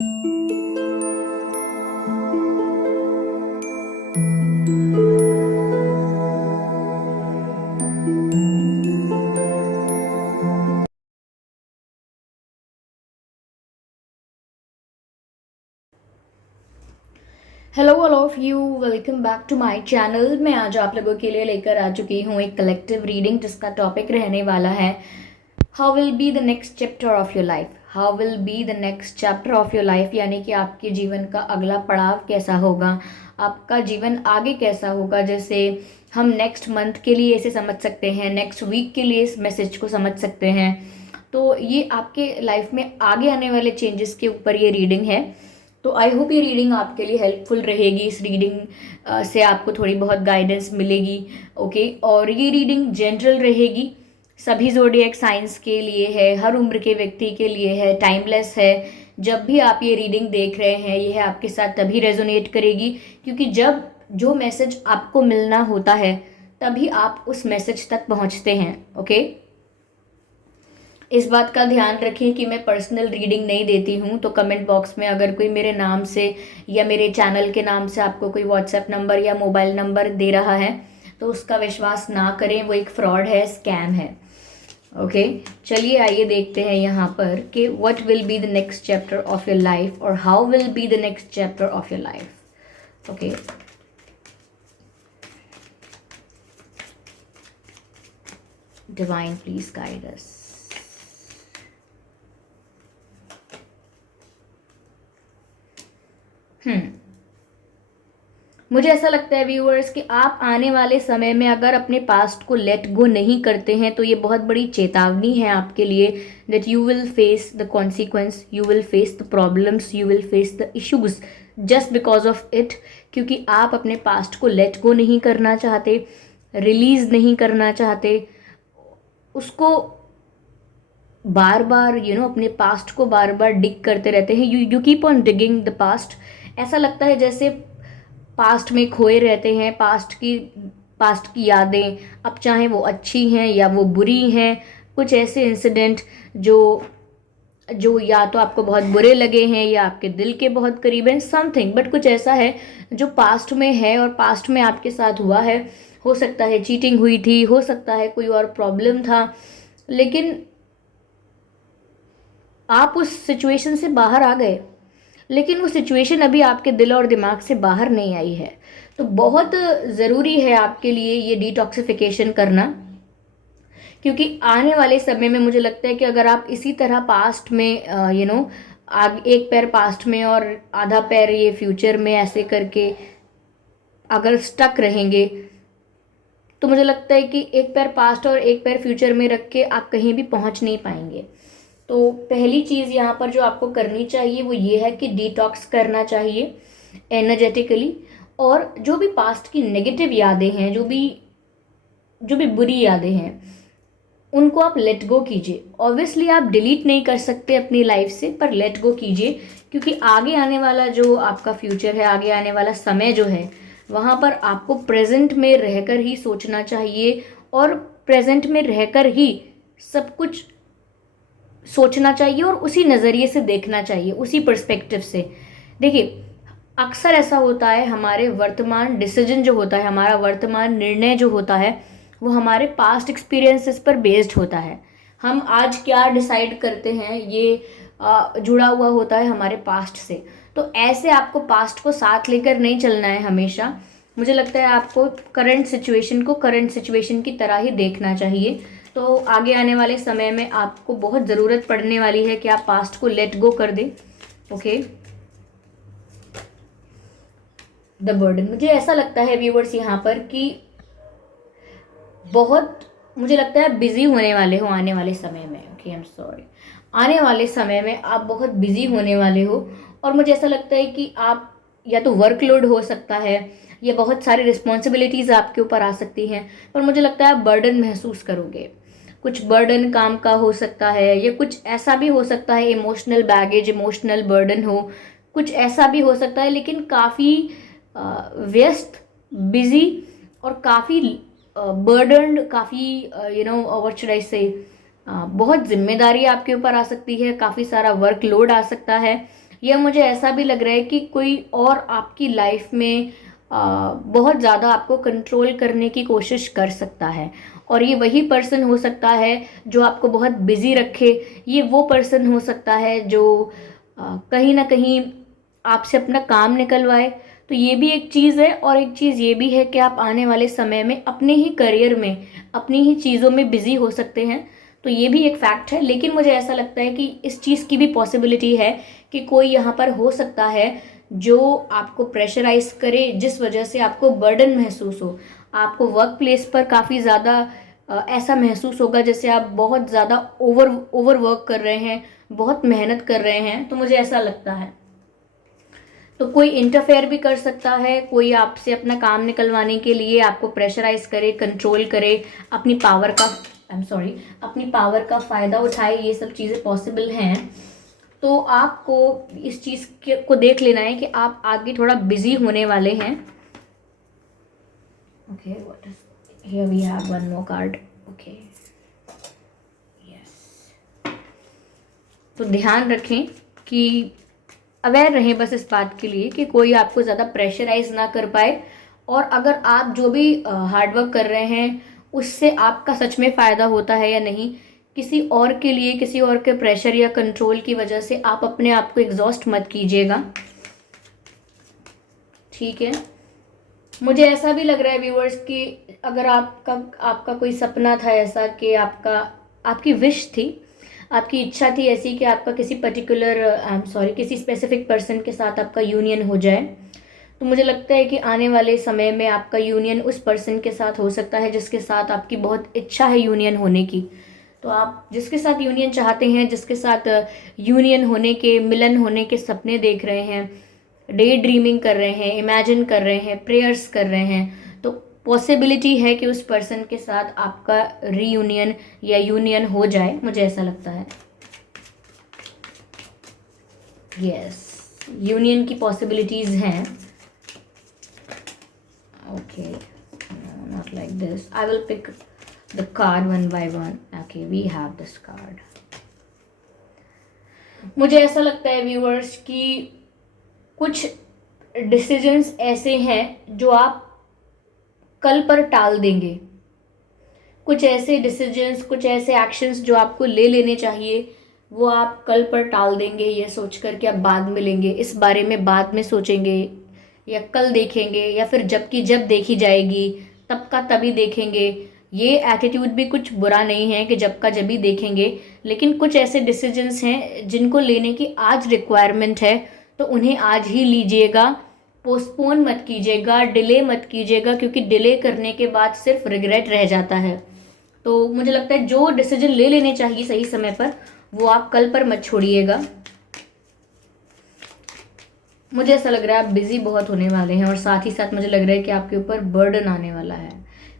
Hello all of you, welcome back to my channel. मैं आज आप लोगों के लिए लेकर आ चुकी हूँ एक कलेक्टिव रीडिंग जिसका टॉपिक रहने वाला है how will be the next chapter of your life. How will be the next chapter of your life यानी कि आपके जीवन का अगला पड़ाव कैसा होगा, आपका जीवन आगे कैसा होगा। जैसे हम नेक्स्ट मंथ के लिए इसे समझ सकते हैं, नेक्स्ट वीक के लिए इस मैसेज को समझ सकते हैं। तो ये आपके लाइफ में आगे आने वाले चेंजेस के ऊपर ये रीडिंग है। तो आई होप ये रीडिंग आपके लिए हेल्पफुल रहेगी। इस रीडिंग से आपको थोड़ी बहुत गाइडेंस मिलेगी। ओके, और ये रीडिंग जनरल रहेगी, सभी ज़ोडिएक साइंस के लिए है, हर उम्र के व्यक्ति के लिए है, टाइमलेस है। जब भी आप ये रीडिंग देख रहे हैं यह आपके साथ तभी रेजोनेट करेगी, क्योंकि जब जो मैसेज आपको मिलना होता है तभी आप उस मैसेज तक पहुंचते हैं। ओके, इस बात का ध्यान रखें कि मैं पर्सनल रीडिंग नहीं देती हूँ। तो कमेंट बॉक्स में अगर कोई मेरे नाम से या मेरे चैनल के नाम से आपको कोई व्हाट्सएप नंबर या मोबाइल नंबर दे रहा है तो उसका विश्वास ना करें, वो एक फ्रॉड है, स्कैम है। ओके, चलिए आइए देखते हैं यहाँ पर कि what will be the next chapter of your life और how will be the next chapter of your life. Okay, divine please guide us. मुझे ऐसा लगता है व्यूअर्स कि आप आने वाले समय में अगर अपने पास्ट को लेट गो नहीं करते हैं तो ये बहुत बड़ी चेतावनी है आपके लिए, that you will face the consequence, you will face the problems, you will face the issues just because of it. क्योंकि आप अपने पास्ट को लेट गो नहीं करना चाहते, रिलीज नहीं करना चाहते, उसको बार बार अपने पास्ट को बार बार डिग करते रहते हैं। You keep on digging the past. ऐसा लगता है जैसे पास्ट में खोए रहते हैं, पास्ट की यादें, अब चाहे वो अच्छी हैं या वो बुरी हैं। कुछ ऐसे इंसिडेंट जो जो या तो आपको बहुत बुरे लगे हैं या आपके दिल के बहुत करीब हैं, समथिंग, बट कुछ ऐसा है जो पास्ट में है और पास्ट में आपके साथ हुआ है। हो सकता है चीटिंग हुई थी, हो सकता है कोई और प्रॉब्लम था, लेकिन आप उस सिचुएशन से बाहर आ गए, लेकिन वो सिचुएशन अभी आपके दिल और दिमाग से बाहर नहीं आई है। तो बहुत ज़रूरी है आपके लिए ये डिटॉक्सिफिकेशन करना, क्योंकि आने वाले समय में मुझे लगता है कि अगर आप इसी तरह पास्ट में आगे एक पैर पास्ट में और आधा पैर ये फ्यूचर में ऐसे करके अगर स्टक रहेंगे तो मुझे लगता है कि एक पैर पास्ट और एक पैर फ्यूचर में रख के आप कहीं भी पहुंच नहीं पाएंगे। तो पहली चीज़ यहाँ पर जो आपको करनी चाहिए वो ये है कि डिटॉक्स करना चाहिए एनर्जेटिकली। और जो भी पास्ट की नेगेटिव यादें हैं, जो भी बुरी यादें हैं, उनको आप लेट गो कीजिए। ऑब्वियसली आप डिलीट नहीं कर सकते अपनी लाइफ से, पर लेट गो कीजिए, क्योंकि आगे आने वाला जो आपका फ्यूचर है, आगे आने वाला समय जो है, वहाँ पर आपको प्रेजेंट में रहकर ही सोचना चाहिए और प्रेजेंट में रहकर ही सब कुछ सोचना चाहिए और उसी नज़रिए से देखना चाहिए, उसी पर्सपेक्टिव से। देखिए, अक्सर ऐसा होता है, हमारे वर्तमान डिसीजन जो होता है, हमारा वर्तमान निर्णय जो होता है, वो हमारे पास्ट एक्सपीरियंसेस पर बेस्ड होता है। हम आज क्या डिसाइड करते हैं ये जुड़ा हुआ होता है हमारे पास्ट से। तो ऐसे आपको पास्ट को साथ लेकर नहीं चलना है हमेशा। मुझे लगता है आपको करंट सिचुएशन की तरह ही देखना चाहिए। तो आगे आने वाले समय में आपको बहुत ज़रूरत पड़ने वाली है कि आप पास्ट को लेट गो कर दें। Okay, the burden. मुझे ऐसा लगता है व्यूवर्स यहाँ पर कि बहुत, मुझे लगता है बिजी होने वाले हो आने वाले समय में। ओके, आई एम सॉरी, आने वाले समय में आप बहुत बिजी होने वाले हो। और मुझे ऐसा लगता है कि आप या तो वर्कलोड हो सकता है या बहुत सारी रिस्पॉन्सिबिलिटीज़ आपके ऊपर आ सकती हैं, पर मुझे लगता है आप बर्डन महसूस करोगे। कुछ बर्डन काम का हो सकता है या कुछ ऐसा भी हो सकता है, इमोशनल बैगेज, इमोशनल बर्डन हो, कुछ ऐसा भी हो सकता है, लेकिन काफ़ी व्यस्त, बिजी और काफ़ी बर्डन्ड, काफ़ी व्हाट शुड आई से, बहुत जिम्मेदारी आपके ऊपर आ सकती है, काफ़ी सारा वर्कलोड आ सकता है। या मुझे ऐसा भी लग रहा है कि कोई और आपकी लाइफ में बहुत ज़्यादा आपको कंट्रोल करने की कोशिश कर सकता है, और ये वही पर्सन हो सकता है जो आपको बहुत बिजी रखे। ये वो पर्सन हो सकता है जो कहीं ना कहीं आपसे अपना काम निकलवाए। तो ये भी एक चीज़ है, और एक चीज़ ये भी है कि आप आने वाले समय में अपने ही करियर में, अपनी ही चीज़ों में बिजी हो सकते हैं। तो ये भी एक फैक्ट है। लेकिन मुझे ऐसा लगता है कि इस चीज़ की भी पॉसिबिलिटी है कि कोई यहाँ पर हो सकता है जो आपको प्रेशराइज करे, जिस वजह से आपको बर्डन महसूस हो। आपको वर्क प्लेस पर काफ़ी ज़्यादा ऐसा महसूस होगा जैसे आप बहुत ज़्यादा ओवर वर्क कर रहे हैं, बहुत मेहनत कर रहे हैं। तो मुझे ऐसा लगता है, तो कोई इंटरफेयर भी कर सकता है, कोई आपसे अपना काम निकलवाने के लिए आपको प्रेशराइज करे, कंट्रोल करे, अपनी पावर का अपनी पावर का फ़ायदा उठाए। ये सब चीज़ें पॉसिबल हैं। तो आपको इस चीज़ को देख लेना है कि आप आगे थोड़ा बिजी होने वाले हैं। Okay, what is here, we have one more card. Okay, yes. तो ध्यान रखें कि अवेयर रहें बस इस बात के लिए कि कोई आपको ज़्यादा प्रेशराइज ना कर पाए। और अगर आप जो भी हार्डवर्क कर रहे हैं उससे आपका सच में फ़ायदा होता है या नहीं, किसी और के लिए, किसी और के प्रेशर या कंट्रोल की वजह से आप अपने आप को एग्जॉस्ट मत कीजिएगा, ठीक है। मुझे ऐसा भी लग रहा है व्यूअर्स कि अगर आपका कोई सपना था ऐसा कि आपकी विश थी, आपकी इच्छा थी ऐसी कि आपका किसी पर्टिकुलर किसी स्पेसिफिक पर्सन के साथ आपका यूनियन हो जाए, तो मुझे लगता है कि आने वाले समय में आपका यूनियन उस पर्सन के साथ हो सकता है जिसके साथ आपकी बहुत इच्छा है यूनियन होने की। तो आप जिसके साथ यूनियन चाहते हैं, जिसके साथ यूनियन होने के, मिलन होने के सपने देख रहे हैं, डे ड्रीमिंग कर रहे हैं, इमेजिन कर रहे हैं, प्रेयर्स कर रहे हैं, तो पॉसिबिलिटी है कि उस पर्सन के साथ आपका रीयूनियन या यूनियन हो जाए, मुझे ऐसा लगता है। यस, यूनियन की पॉसिबिलिटीज हैं। Okay, not like this, I will pick the card one by one. Okay, we have this card. मुझे ऐसा लगता है व्यूअर्स कि कुछ डिसीजंस ऐसे हैं जो आप कल पर टाल देंगे। कुछ ऐसे डिसीजंस, कुछ ऐसे एक्शंस जो आपको ले लेने चाहिए, वो आप कल पर टाल देंगे, ये सोच कर कि आप बाद में लेंगे, इस बारे में बाद में सोचेंगे, या कल देखेंगे, या फिर जबकि जब देखी जाएगी तब का तभी देखेंगे। ये एटीट्यूड भी कुछ बुरा नहीं है कि जब का जब ही देखेंगे, लेकिन कुछ ऐसे डिसीजंस हैं जिनको लेने की आज रिक्वायरमेंट है, तो उन्हें आज ही लीजिएगा। पोस्टपोन मत कीजिएगा, डिले मत कीजिएगा, क्योंकि डिले करने के बाद सिर्फ रिग्रेट रह जाता है। तो मुझे लगता है जो डिसीजन ले लेने चाहिए सही समय पर, वो आप कल पर मत छोड़िएगा। मुझे ऐसा लग रहा है आप बिजी बहुत होने वाले हैं, और साथ ही साथ मुझे लग रहा है कि आपके ऊपर बर्डन आने वाला है,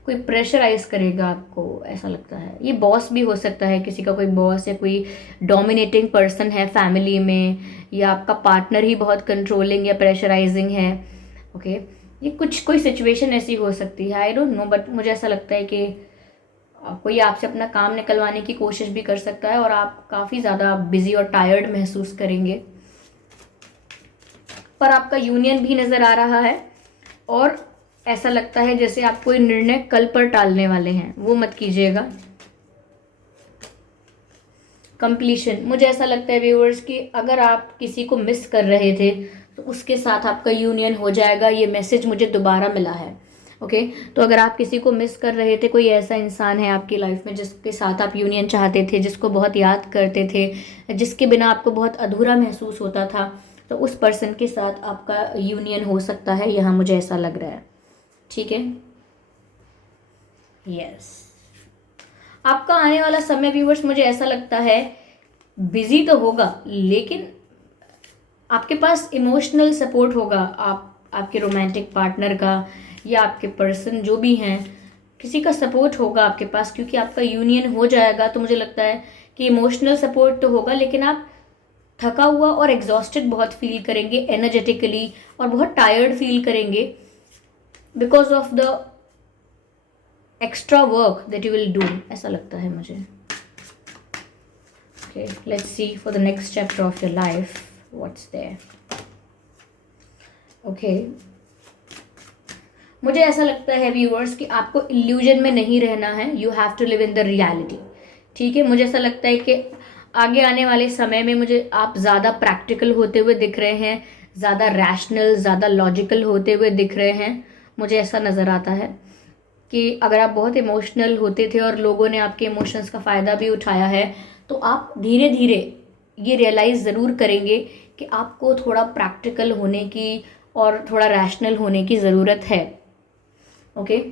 कोई प्रेशराइज करेगा आपको, ऐसा लगता है। ये बॉस भी हो सकता है, किसी का कोई बॉस या कोई डोमिनेटिंग पर्सन है फैमिली में, या आपका पार्टनर ही बहुत कंट्रोलिंग या प्रेशराइजिंग है। ओके, ये कोई सिचुएशन ऐसी हो सकती है, आई डोंट नो, बट मुझे ऐसा लगता है कि कोई आपसे अपना काम निकलवाने की कोशिश भी कर सकता है, और आप काफ़ी ज़्यादा बिजी और टायर्ड महसूस करेंगे। पर आपका यूनियन भी नज़र आ रहा है, और ऐसा लगता है जैसे आप कोई निर्णय कल पर टालने वाले हैं, वो मत कीजिएगा। कंप्लीशन, मुझे ऐसा लगता है व्यूअर्स कि अगर आप किसी को मिस कर रहे थे तो उसके साथ आपका यूनियन हो जाएगा, ये मैसेज मुझे दोबारा मिला है। ओके, तो अगर आप किसी को मिस कर रहे थे, कोई ऐसा इंसान है आपकी लाइफ में जिसके साथ आप यूनियन चाहते थे, जिसको बहुत याद करते थे, जिसके बिना आपको बहुत अधूरा महसूस होता था, तो उस पर्सन के साथ आपका यूनियन हो सकता है, यहाँ मुझे ऐसा लग रहा है, ठीक है। यस, आपका आने वाला समय व्यूअर्स मुझे ऐसा लगता है बिजी तो होगा, लेकिन आपके पास इमोशनल सपोर्ट होगा, आपके रोमांटिक पार्टनर का या आपके पर्सन जो भी हैं, किसी का सपोर्ट होगा आपके पास, क्योंकि आपका यूनियन हो जाएगा। तो मुझे लगता है कि इमोशनल सपोर्ट तो होगा, लेकिन आप थका हुआ और एग्जॉस्टेड बहुत फील करेंगे एनर्जेटिकली, और बहुत टायर्ड फील करेंगे because of the extra work that you will do, ऐसा लगता है मुझे। Okay, let's see for the next chapter of your life. What's there. Okay, मुझे ऐसा लगता है व्यूअर्स कि आपको इल्यूजन में नहीं रहना है, you have to live in the reality. ठीक है, मुझे ऐसा लगता है कि आगे आने वाले समय में मुझे आप ज़्यादा प्रैक्टिकल होते हुए दिख रहे हैं, ज़्यादा रैशनल, ज़्यादा लॉजिकल होते हुए दिख रहे हैं। मुझे ऐसा नज़र आता है कि अगर आप बहुत इमोशनल होते थे और लोगों ने आपके इमोशंस का फ़ायदा भी उठाया है, तो आप धीरे धीरे ये रियलाइज़ ज़रूर करेंगे कि आपको थोड़ा प्रैक्टिकल होने की और थोड़ा रैशनल होने की ज़रूरत है। ओके,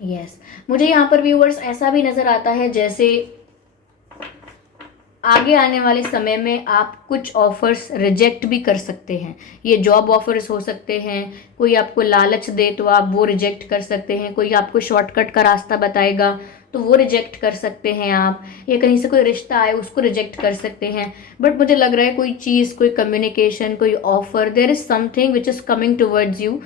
यस, मुझे यहाँ पर व्यूअर्स ऐसा भी नज़र आता है जैसे आगे आने वाले समय में आप कुछ ऑफर्स रिजेक्ट भी कर सकते हैं। ये जॉब ऑफर्स हो सकते हैं, कोई आपको लालच दे तो आप वो रिजेक्ट कर सकते हैं, कोई आपको शॉर्टकट का रास्ता बताएगा तो वो रिजेक्ट कर सकते हैं आप, या कहीं से कोई रिश्ता आए उसको रिजेक्ट कर सकते हैं। बट मुझे लग रहा है कोई चीज़, कोई कम्युनिकेशन, कोई offer, there is something which is coming towards you,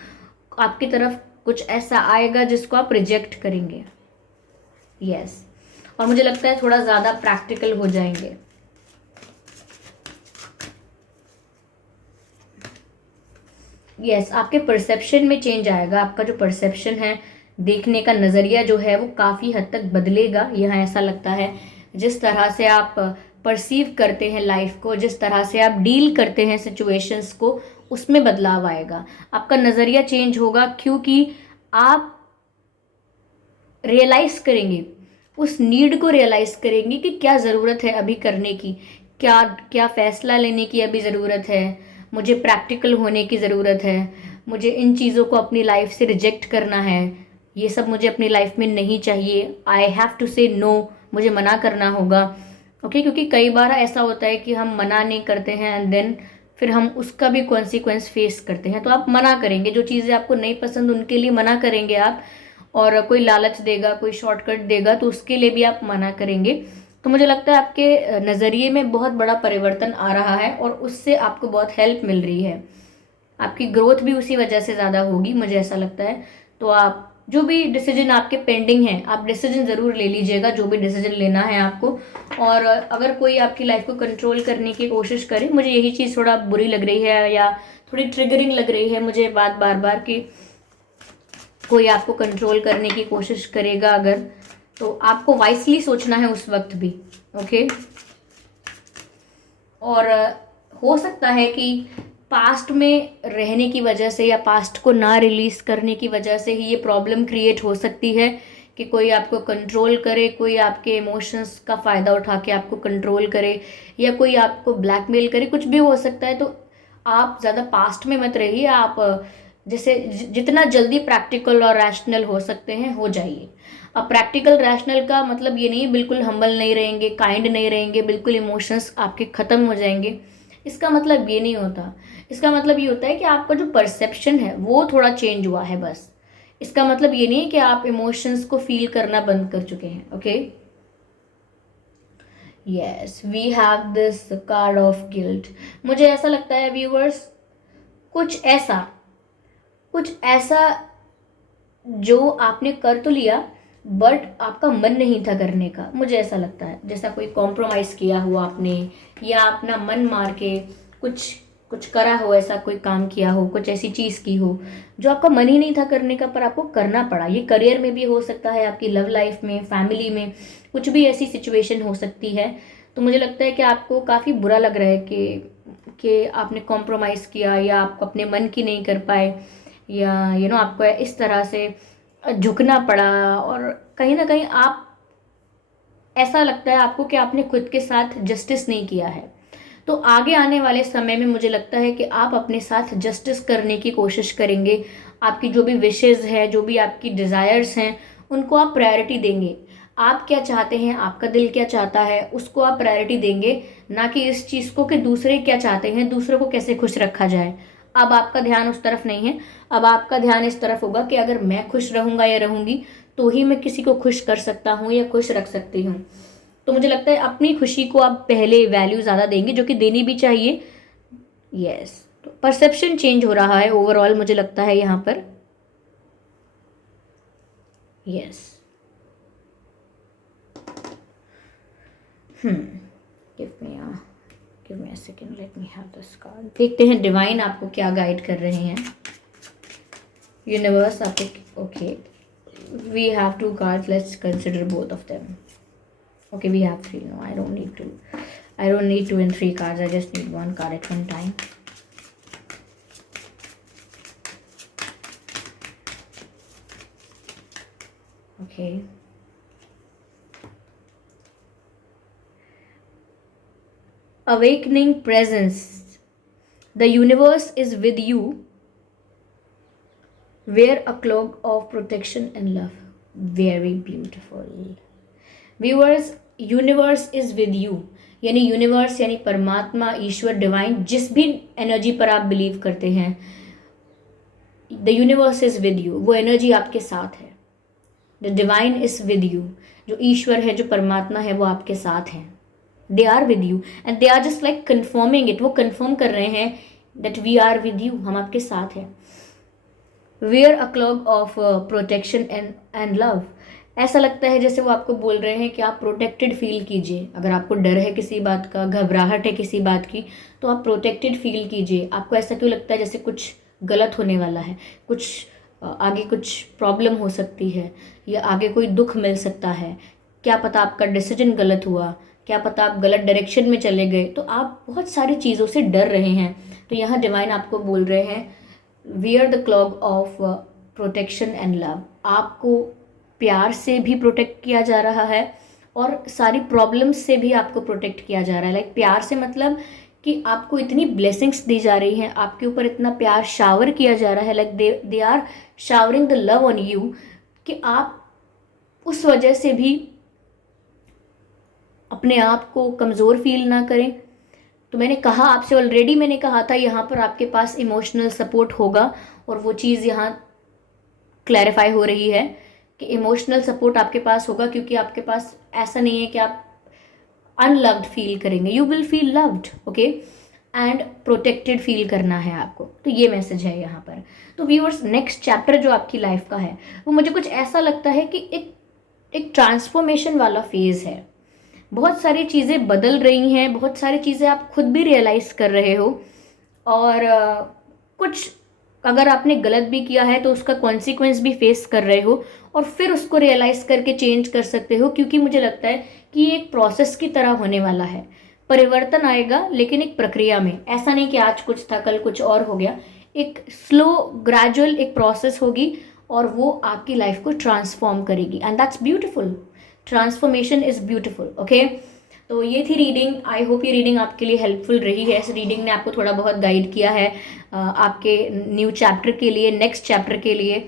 आपकी तरफ कुछ ऐसा आएगा जिसको आप रिजेक्ट करेंगे। यस, और मुझे लगता है थोड़ा ज़्यादा प्रैक्टिकल हो जाएंगे। यस, आपके परसेप्शन में चेंज आएगा, आपका जो परसेप्शन है, देखने का नज़रिया जो है वो काफ़ी हद तक बदलेगा। यहाँ ऐसा लगता है जिस तरह से आप परसीव करते हैं लाइफ को, जिस तरह से आप डील करते हैं सिचुएशंस को, उसमें बदलाव आएगा। आपका नज़रिया चेंज होगा क्योंकि आप रियलाइज़ करेंगे, उस नीड को रियलाइज़ करेंगे कि क्या ज़रूरत है अभी करने की, क्या क्या फ़ैसला लेने की अभी ज़रूरत है, मुझे प्रैक्टिकल होने की ज़रूरत है, मुझे इन चीज़ों को अपनी लाइफ से रिजेक्ट करना है, ये सब मुझे अपनी लाइफ में नहीं चाहिए, आई हैव टू से नो, मुझे मना करना होगा। ओके, क्योंकि कई बार ऐसा होता है कि हम मना नहीं करते हैं एंड देन फिर हम उसका भी कॉन्सिक्वेंस फेस करते हैं। तो आप मना करेंगे, जो चीज़ें आपको नहीं पसंद उनके लिए मना करेंगे आप, और कोई लालच देगा, कोई शॉर्टकट देगा तो उसके लिए भी आप मना करेंगे। तो मुझे लगता है आपके नज़रिए में बहुत बड़ा परिवर्तन आ रहा है और उससे आपको बहुत हेल्प मिल रही है, आपकी ग्रोथ भी उसी वजह से ज़्यादा होगी, मुझे ऐसा लगता है। तो आप जो भी डिसीजन आपके पेंडिंग हैं, आप डिसीजन ज़रूर ले लीजिएगा, जो भी डिसीजन लेना है आपको। और अगर कोई आपकी लाइफ को कंट्रोल करने की कोशिश करे, मुझे यही चीज़ थोड़ा बुरी लग रही है या थोड़ी ट्रिगरिंग लग रही है मुझे बात बार बार कि कोई आपको कंट्रोल करने की कोशिश करेगा अगर, तो आपको वाइसली सोचना है उस वक्त भी। ओके, और हो सकता है कि पास्ट में रहने की वजह से या पास्ट को ना रिलीज करने की वजह से ही ये प्रॉब्लम क्रिएट हो सकती है कि कोई आपको कंट्रोल करे, कोई आपके इमोशंस का फ़ायदा उठा के आपको कंट्रोल करे, या कोई आपको ब्लैकमेल करे, कुछ भी हो सकता है। तो आप ज़्यादा पास्ट में मत रहिए, आप जैसे जितना जल्दी प्रैक्टिकल और रैशनल हो सकते हैं हो जाइए। अब प्रैक्टिकल रैशनल का मतलब ये नहीं बिल्कुल हम्बल नहीं रहेंगे, काइंड नहीं रहेंगे, बिल्कुल इमोशंस आपके ख़त्म हो जाएंगे, इसका मतलब ये नहीं होता। इसका मतलब ये होता है कि आपका जो परसेप्शन है वो थोड़ा चेंज हुआ है बस। इसका मतलब ये नहीं है कि आप इमोशंस को फील करना बंद कर चुके हैं। Okay, yes, we have this card of guilt. मुझे ऐसा लगता है व्यूअर्स, कुछ ऐसा कुछ ऐसा जो आपने कर तो लिया बट आपका मन नहीं था करने का, मुझे ऐसा लगता है जैसा कोई कॉम्प्रोमाइज़ किया हुआ आपने, या अपना मन मार के कुछ कुछ करा हो, ऐसा कोई काम किया हो, कुछ ऐसी चीज़ की हो जो आपका मन ही नहीं था करने का पर आपको करना पड़ा। ये करियर में भी हो सकता है, आपकी लव लाइफ में, फैमिली में, कुछ भी ऐसी सिचुएशन हो सकती है। तो मुझे लगता है कि आपको काफ़ी बुरा लग रहा है कि आपने कॉम्प्रोमाइज़ किया या आप अपने मन की नहीं कर पाए, या आपको इस तरह से झुकना पड़ा, और कहीं ना कहीं आप, ऐसा लगता है आपको कि आपने खुद के साथ जस्टिस नहीं किया है। तो आगे आने वाले समय में मुझे लगता है कि आप अपने साथ जस्टिस करने की कोशिश करेंगे। आपकी जो भी विशेज़ है, जो भी आपकी डिज़ायर्स हैं, उनको आप प्रायोरिटी देंगे। आप क्या चाहते हैं, आपका दिल क्या चाहता है, उसको आप प्रायोरिटी देंगे, ना कि इस चीज़ को कि दूसरे क्या चाहते हैं, दूसरों को कैसे खुश रखा जाए। अब आपका ध्यान उस तरफ नहीं है, अब आपका ध्यान इस तरफ होगा कि अगर मैं खुश रहूँगा या रहूँगी तो ही मैं किसी को खुश कर सकता हूँ या खुश रख सकती हूँ। तो मुझे लगता है अपनी खुशी को आप पहले वैल्यू ज़्यादा देंगे, जो कि देनी भी चाहिए। यस, तो परसेप्शन चेंज हो रहा है ओवरऑल, मुझे लगता है यहाँ पर। Yes, give me give me a second, let me have this card. देखते हैं डिवाइन आपको क्या गाइड कर रहे हैं, यूनिवर्स आपको। Okay, we have 2 cards, let's consider both of them. Okay, we have 3, no I don't need 2 and 3 cards, I just need 1 card at one time. Okay, awakening presence, the universe is with you, wear a cloak of protection and love. Very beautiful viewers, universe is with you, यानी universe यानी परमात्मा, ईश्वर, divine, जिस भी energy पर आप believe करते हैं, the universe is with you, वो एनर्जी आपके साथ है। The divine is with you, जो ईश्वर है, जो परमात्मा है, वो आपके साथ हैं। They are with you and they are just like confirming it, वो कन्फर्म कर रहे हैं that we are with you, हम आपके साथ हैं। Wear a cloak of protection and love, ऐसा लगता है जैसे वो आपको बोल रहे हैं कि आप प्रोटेक्टेड फील कीजिए। अगर आपको डर है किसी बात का, घबराहट है किसी बात की, तो आप प्रोटेक्टेड फील कीजिए। आपको ऐसा क्यों लगता है जैसे कुछ गलत होने वाला है, कुछ आगे कुछ प्रॉब्लम हो सकती है, या आगे कोई दुख मिल सकता है, क्या पता आपका डिसीजन गलत हुआ, क्या पता आप गलत डायरेक्शन में चले गए, तो आप बहुत सारी चीज़ों से डर रहे हैं। तो यहाँ डिवाइन आपको बोल रहे हैं wear the clock of protection and love, आपको प्यार से भी प्रोटेक्ट किया जा रहा है और सारी प्रॉब्लम्स से भी आपको प्रोटेक्ट किया जा रहा है। लाइक प्यार से मतलब कि आपको इतनी ब्लेसिंग्स दी जा रही हैं, आपके ऊपर इतना प्यार शावर किया जा रहा है, like they are showering the love on you, कि आप उस वजह से भी अपने आप को कमज़ोर फील ना करें। तो मैंने कहा आपसे ऑलरेडी, मैंने कहा था यहाँ पर आपके पास इमोशनल सपोर्ट होगा, और वो चीज़ यहाँ क्लैरिफाई हो रही है कि इमोशनल सपोर्ट आपके पास होगा, क्योंकि आपके पास ऐसा नहीं है कि आप अनलव्ड फील करेंगे, you will feel loved, okay, and protected feel करना है आपको। तो ये मैसेज है यहाँ पर। तो व्यूअर्स, नेक्स्ट चैप्टर जो आपकी लाइफ का है, वो मुझे कुछ ऐसा लगता है कि एक ट्रांसफॉर्मेशन वाला फेज़ है। बहुत सारी चीज़ें बदल रही हैं, बहुत सारी चीज़ें आप खुद भी रियलाइज़ कर रहे हो, और कुछ अगर आपने गलत भी किया है तो उसका कॉन्सिक्वेंस भी फेस कर रहे हो, और फिर उसको रियलाइज़ करके चेंज कर सकते हो, क्योंकि मुझे लगता है कि ये एक प्रोसेस की तरह होने वाला है। परिवर्तन आएगा, लेकिन एक प्रक्रिया में, ऐसा नहीं कि आज कुछ था कल कुछ और हो गया। एक स्लो ग्रेजुअल एक प्रोसेस होगी, और वो आपकी लाइफ को ट्रांसफॉर्म करेगी, and that's beautiful. Transformation is beautiful, okay. तो ये थी रीडिंग। आई होप ये रीडिंग आपके लिए हेल्पफुल रही है। इस रीडिंग ने आपको थोड़ा बहुत गाइड किया है आपके न्यू चैप्टर के लिए, नेक्स्ट चैप्टर के लिए।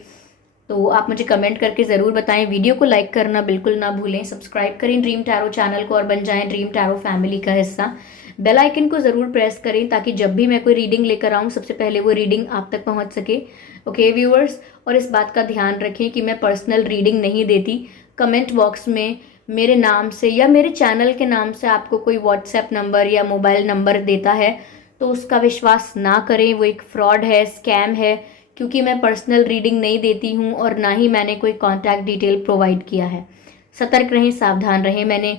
तो आप मुझे कमेंट करके ज़रूर बताएं। वीडियो को लाइक करना बिल्कुल ना भूलें। सब्सक्राइब करें ड्रीम टैरो चैनल को और बन जाएं ड्रीम टैरो फैमिली का हिस्सा। बेल आइकन को ज़रूर प्रेस करें, ताकि जब भी मैं कोई रीडिंग लेकर आऊँ, सबसे पहले वो रीडिंग आप तक पहुँच सके, ओके व्यूअर्स। और इस बात का ध्यान रखें कि मैं पर्सनल रीडिंग नहीं देती। कमेंट बॉक्स में मेरे नाम से या मेरे चैनल के नाम से आपको कोई व्हाट्सएप नंबर या मोबाइल नंबर देता है, तो उसका विश्वास ना करें। वो एक फ्रॉड है, स्कैम है, क्योंकि मैं पर्सनल रीडिंग नहीं देती हूँ, और ना ही मैंने कोई कॉन्टैक्ट डिटेल प्रोवाइड किया है। सतर्क रहें, सावधान रहें। मैंने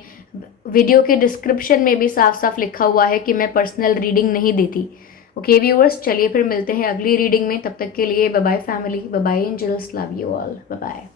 वीडियो के डिस्क्रिप्शन में भी साफ साफ लिखा हुआ है कि मैं पर्सनल रीडिंग नहीं देती, ओके व्यूअर्स। चलिए फिर मिलते हैं अगली रीडिंग में। तब तक के लिए bye bye family, bye bye angels, love you all, bye bye.